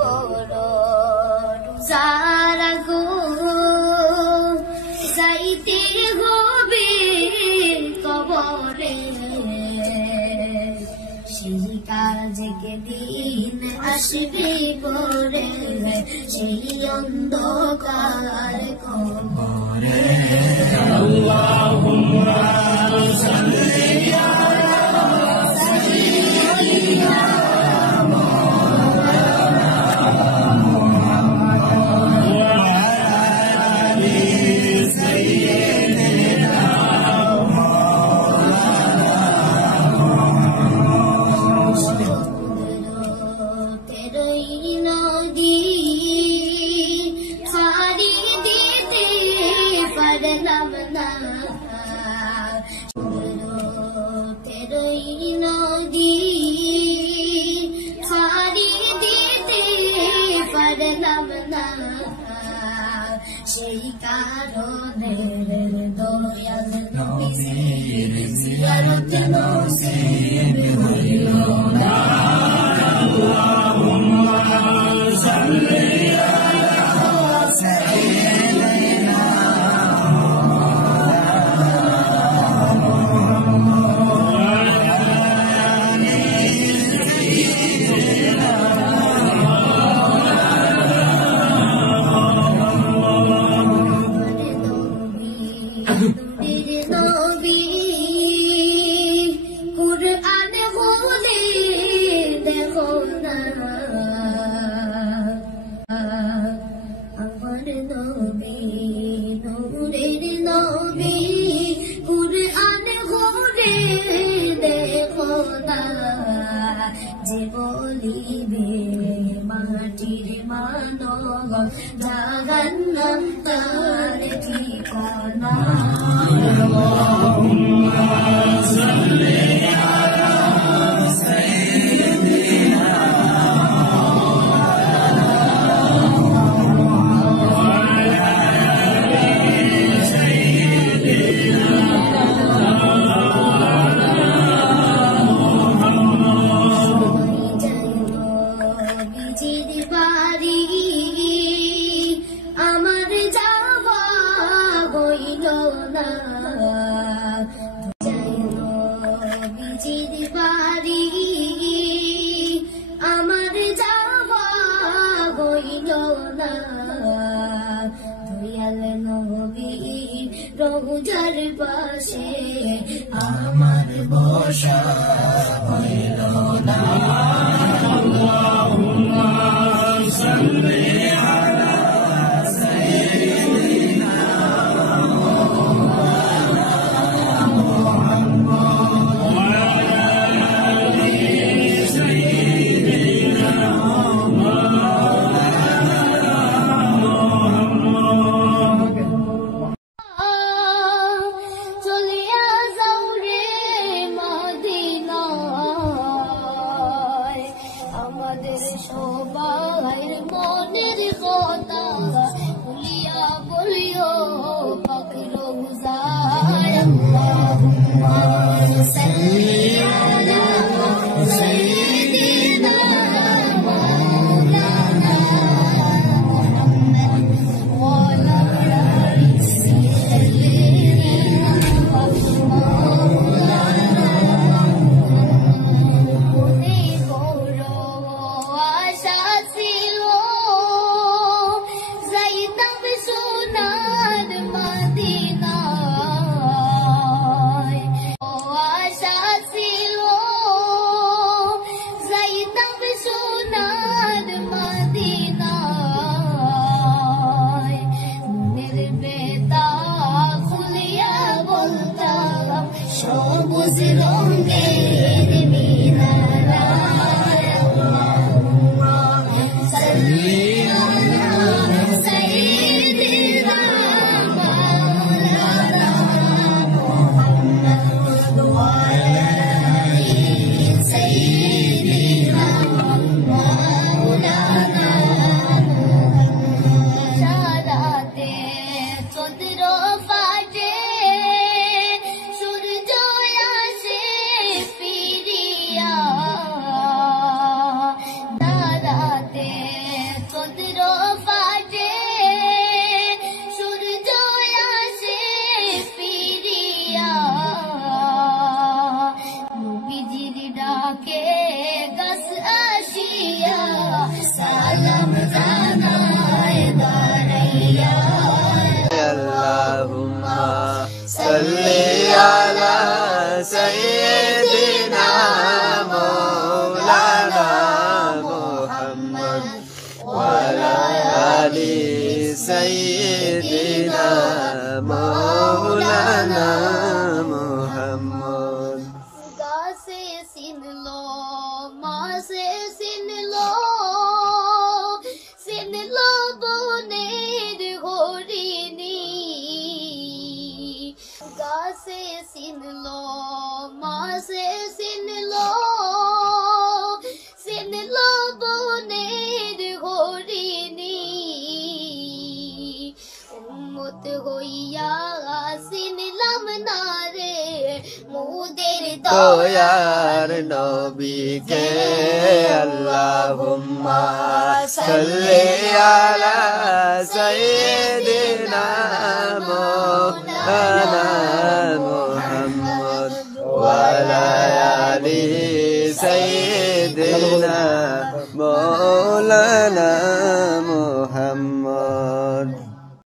বড় রোজার গো যাইতে হবে কবরে সেই কাজকে দিন আসবে পরে সেই অন্ধকার কবরে আল্লাহুম্মা সাল্লি আলা সাইয়্যিদিনা সেই কারণে দয়াল নবীর জিয়ারত নসিব হইল না আল্লাহুম্মা সাল্লি আলা সাইয়্যিদিনা যে বলিবে মাটির মানব জাহান্নাম তার ঠিকানা আল্লাহুম্মা সাল্লি আলা সাইয়্যিদিনা রোজার পাশে আমার বসা হইল না আল্লাহুম্মা সাল্লি আলা সাইয়্যিদিনা মুহাম্মদ ওয়া আলি সাইয়্যিদিনা সবাই মনের কথা বলিয়া বলিও পাক রোজায় আল্লাহুম্মা সাল্লি আলা সাইয়্যিদিনা মাওলানা মুহাম্মদ ওয়া আলা আলি সাইয়্যিদিনা মাওলানা Madiনা, ও আশা ছিল সালাম জানায় দাঁড়াইয়া আল্লাহুম্মা সাল্লি আলা সাইয়্যিদিনা মাওলানা মুহাম্মদ ওয়া আলা আলি সাইয়্যিদিনা মাওলানা মুহাম্মদ गा से सिन लो माँ से सिन लो बोनेर होरिनी गा से सिन लो माँ से सिन लो बोनेर होरिनी उम्मत होइया सिनलाम नारे मुদের দয়ার নবীকে আল্লাহুম্মা সাল্লি আলা সাইয়্যিদিনা মাওলানা মুহাম্মদ ওয়া আলা আলি সাইয়্যিদিনা